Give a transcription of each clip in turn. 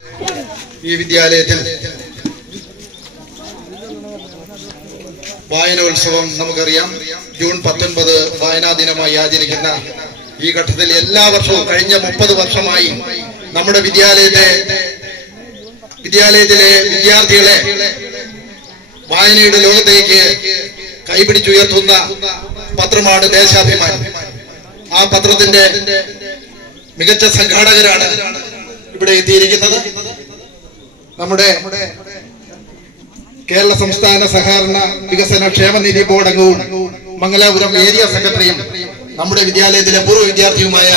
ഈ വിദ്യാലയത്തിൽ വായനോത്സവം നമുക്കറിയാം. ജൂൺ 19 വായനാ ദിനമായി ആചരിക്കുന്ന ഈ ഘട്ടത്തിൽ എല്ലാ വർഷവും കഴിഞ്ഞ 30 വർഷമായി നമ്മുടെ വിദ്യാലയത്തിലെ വിദ്യാർത്ഥികളെ വായനയുടെ ലോകത്തേക്ക് കൈപിടിച്ചുയർത്തുന്ന പത്രമാണ് ദേശാഭിമാനി. ആ പത്രത്തിന്റെ മികച്ച സംഘാടകരാണ് ഇവിടെ എത്തിയിരിക്കുന്നത്. നമ്മുടെ കേരള സംസ്ഥാന സഹകരണ വികസന ക്ഷേമനിധി ബോർഡ് അംഗവും മംഗലാപുരം ഏരിയ സെക്രട്ടറിയും നമ്മുടെ വിദ്യാലയത്തിലെ പൂർവ്വ വിദ്യാർത്ഥിയുമായ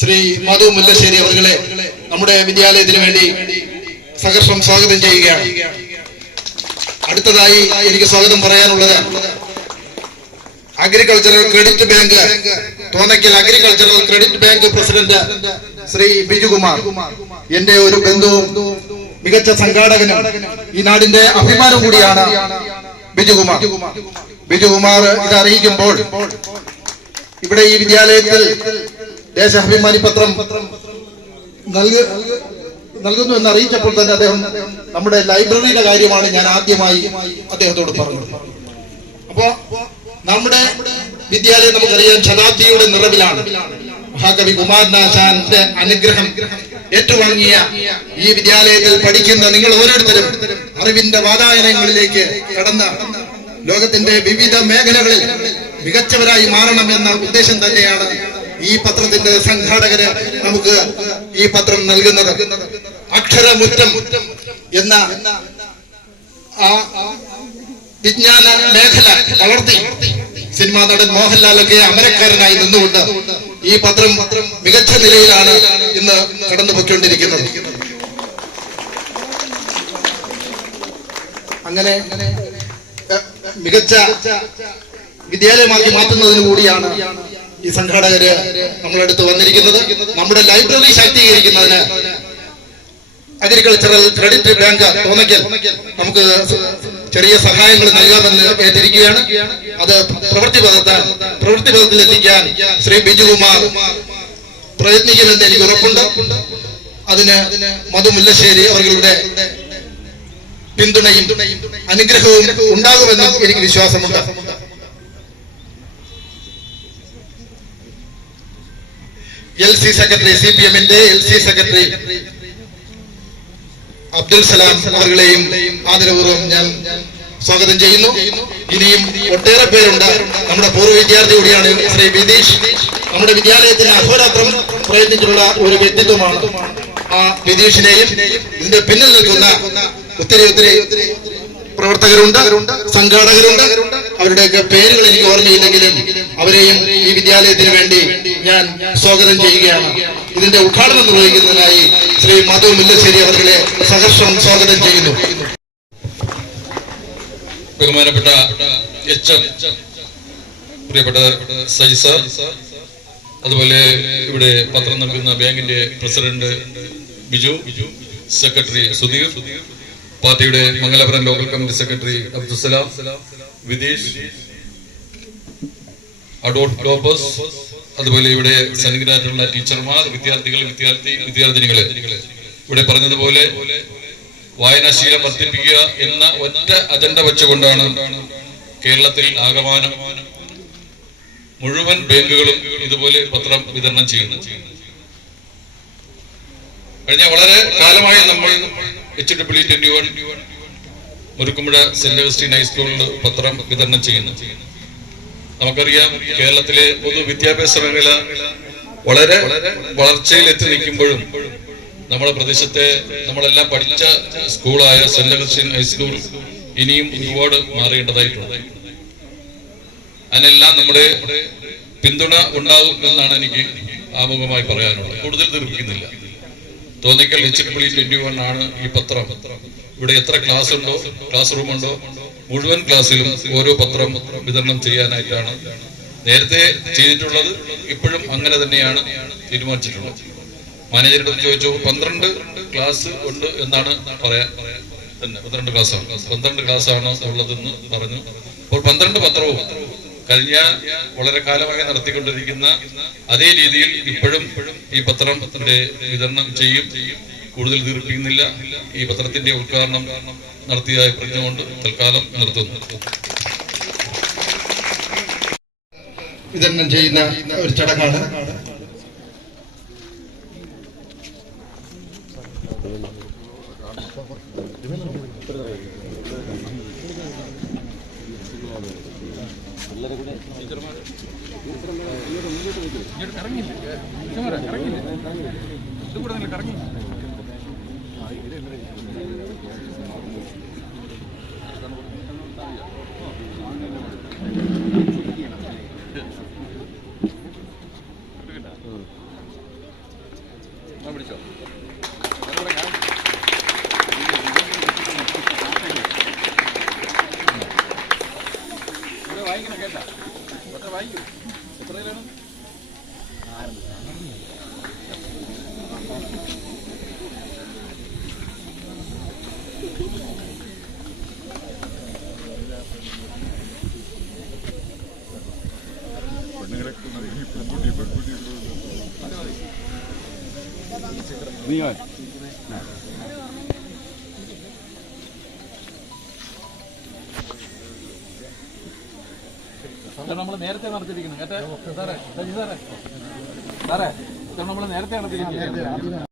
ശ്രീ മധു മുല്ലശ്ശേരി അവരുടെ നമ്മുടെ വിദ്യാലയത്തിന് വേണ്ടി സഹർഷം സ്വാഗതം ചെയ്യുകയാണ്. അടുത്തതായി എനിക്ക് സ്വാഗതം പറയാനുള്ളത് agricultural credit bank Thonnakkal agricultural credit bank president Shri Bijukumar, എന്റെ ഒരു ബന്ധുവും മികച്ച സംഘാടകനും ഈ നാടിന്റെ അഭിമാനം കൂടിയാണ് ബിജുകുമാർ ഇത് അറിയിക്കുമ്പോൾ ഇവിടെ ഈ വിദ്യാലയത്തിൽ ദേശാഭിമാനി പത്രം നൽകുന്നു എന്ന് അറിയിച്ചപ്പോൾ തന്നെ അദ്ദേഹം നമ്മുടെ ലൈബ്രറിയുടെ കാര്യമാണ് ഞാൻ ആദ്യമായി അദ്ദേഹത്തോട് പറഞ്ഞത്. അപ്പോ നമ്മുടെ വിദ്യാലയം നമുക്കറിയാം ശതാബ്ദിയുടെ നിറവിലാണ്. മഹാകവി കുമാരനാശാന്റെ അനുഗ്രഹം ഏറ്റുവാങ്ങിയ ഈ വിദ്യാലയത്തിൽ പഠിക്കുന്ന നിങ്ങൾ ഓരോരുത്തരും അറിവിന്റെ വാതായനങ്ങളിലേക്ക് കടന്ന ലോകത്തിന്റെ വിവിധ മേഖലകളിൽ മികച്ചവരായി മാറണം എന്ന ഉദ്ദേശം തന്നെയാണ് ഈ പത്രത്തിന്റെ സംഘാടകര് നമുക്ക് ഈ പത്രം നൽകുന്നത്. അക്ഷരമുറ്റം എന്ന ആ വിജ്ഞാന മേഖല വളർത്തി സിനിമാ നടൻ മോഹൻലാലൊക്കെ അമരക്കാരനായി നിന്നുകൊണ്ട് ഈ പത്രം മികച്ച നിലയിലാണ് ഇന്ന് കടന്നുപോയിക്കൊണ്ടിരിക്കുന്നത്. അങ്ങനെ മികച്ച വിദ്യാലയമാക്കി മാറ്റുന്നതിന് കൂടിയാണ് ഈ സംഘാടകര് നമ്മളടുത്ത് വന്നിരിക്കുന്നത്. നമ്മുടെ ലൈബ്രറി ശാക്തീകരിക്കുന്നതിന് അഗ്രികൾച്ചറൽ ക്രെഡിറ്റ് ബാങ്ക് തോന്നയ്ക്കൽ നമുക്ക് ചെറിയ സഹായങ്ങൾ നൽകാമെന്ന് ഏറ്റിരിക്കുകയാണ്. അത് പ്രവൃത്തിപഥത്തിൽ എത്തിക്കാൻ ശ്രീ ബിജുകുമാർ പ്രയത്നിക്കുമെന്ന് എനിക്ക് ഉറപ്പുണ്ട്. അതിന് മധു മുല്ലശ്ശേരി അവരുടെ പിന്തുണയും അനുഗ്രഹവും ഉണ്ടാകുമെന്ന് എനിക്ക് വിശ്വാസമുണ്ട്. LC സെക്രട്ടറി CPMന്റെ LC സെക്രട്ടറി അബ്ദുൽ സലാം അവர்களെയും ആദരപൂർവ്വം ഞാൻ സ്വാഗതം ചെയ്യുന്നു. ഇനിയും ഒട്ടേറെ പേരുണ്ട്. നമ്മുടെ പൂർവ്വ വിദ്യാർത്ഥി കൂടിയാണ് ശ്രീ വിതീഷ്. നമ്മുടെ വിദ്യാലയത്തിന് അഹോരാത്രം പ്രയത്നിച്ചിട്ടുള്ള ഒരു വ്യക്തിത്വമാണ്. ആ വിതീഷിനെയും ഇതിന്റെ പിന്നിൽ നിൽക്കുന്ന ഒത്തിരി പ്രവർത്തകരുണ്ട്, സംഘാടകരുണ്ട്. അവരുടെയൊക്കെ പേരുകൾ എനിക്ക് ഓർമ്മയില്ലെങ്കിലും അവരെയും ഈ വിദ്യാലയത്തിന് വേണ്ടി ഞാൻ സ്വാഗതം ചെയ്യുകയാണ്. ഇതിന്റെ ഉദ്ഘാടനം നിർവഹിക്കുന്നതിനായി ശ്രീ മധു മുല്ലശ്ശേരി അവരുടെ സഹർഷം സ്വാഗതം ചെയ്യുന്നു. ബഹുമാനപ്പെട്ട പ്രിയപ്പെട്ട സജി സാർ, അതുപോലെ ഇവിടെ പത്രം നൽകുന്ന ബാങ്കിന്റെ പ്രസിഡന്റ് ബിജു, സെക്രട്ടറി സുധീർ, പാർട്ടിയുടെ Mangalapuram local committee secretary Abdussalam, Vitheesh, അഡോട്ട് ലോപ്പസ്, അതുപോലെ ഇവിടെ സന്നിഹിതരായിട്ടുള്ള ടീച്ചർമാർ, വിദ്യാർത്ഥിനികളെ ഇവിടെ പറഞ്ഞതുപോലെ വായനാശീലം വർദ്ധിപ്പിക്കുക എന്ന ഒറ്റ അജണ്ട വെച്ചുകൊണ്ടാണ് കേരളത്തിൽ ആകമാനം മുഴുവൻ ബാങ്കുകളും ഇതുപോലെ പത്രം വിതരണം ചെയ്യുന്നത്. കഴിഞ്ഞ വളരെ കാലമായി നമ്മൾ HEE21 മുരുക്കുമ്പുഴ സെന്റ് അഗസ്റ്റിൻ ഹൈസ്കൂളിൽ പത്രം വിതരണം ചെയ്യുന്നു. നമുക്കറിയാം കേരളത്തിലെ പൊതുവിദ്യാഭ്യാസ മേഖല വളരെ വളർച്ചയിൽ എത്തി നിൽക്കുമ്പോഴും നമ്മുടെ പ്രദേശത്തെ നമ്മളെല്ലാം പഠിച്ച സ്കൂളായ സെന്റ് അഗസ്റ്റിൻ ഹൈസ്കൂൾ ഇനിയും ഒരുപാട് മാറേണ്ടതായിട്ടുണ്ട്. അതിനെല്ലാം നമ്മുടെ പിന്തുണ ഉണ്ടാകും എന്നാണ് എനിക്ക് ആമുഖമായി പറയാനുള്ളത്. കൂടുതൽ ദീർഘിക്കുന്നില്ല. തോന്നിക്കൽ HEE21 ആണ് ഈ പത്രം. ഇവിടെ എത്ര ക്ലാസ് റൂം ഉണ്ടോ മുഴുവൻ ക്ലാസ്സിലും ഓരോ പത്രം വിതരണം ചെയ്യാനായിട്ടാണ് നേരത്തെ ചെയ്തിട്ടുള്ളത്. ഇപ്പോഴും അങ്ങനെ തന്നെയാണ് തീരുമാനിച്ചിട്ടുള്ളത്. മാനേജറുടെ ചോദിച്ചു 12 ക്ലാസ് ഉണ്ട് എന്നാണ് പറയാൻ തന്നെ. 12 ക്ലാസ്സാണ് ഉള്ളതെന്ന് പറഞ്ഞു. അപ്പോൾ 12 പത്രവും കഴിഞ്ഞ വളരെ കാലമായി നടത്തിക്കൊണ്ടിരിക്കുന്ന അതേ രീതിയിൽ ഇപ്പോഴും ഈ പത്രത്തിന്റെ വിതരണം ചെയ്യും. കൂടുതൽ ദീർഘിപ്പിക്കുന്നില്ല. ഈ പത്രത്തിന്റെ ഉദ്ഘാടനം നടത്തിയതായി പറഞ്ഞുകൊണ്ട് തൽക്കാലം നിർത്തുന്നു. വിതരണം ചെയ്യുന്ന ഒരു ചടങ്ങാണ്. നമ്മൾ നേരത്തെ നടത്തിയിരിക്കണം കേട്ടോ സാറേ, സാറേ നമ്മൾ നേരത്തെ നടത്തിയിരിക്കുന്നത്.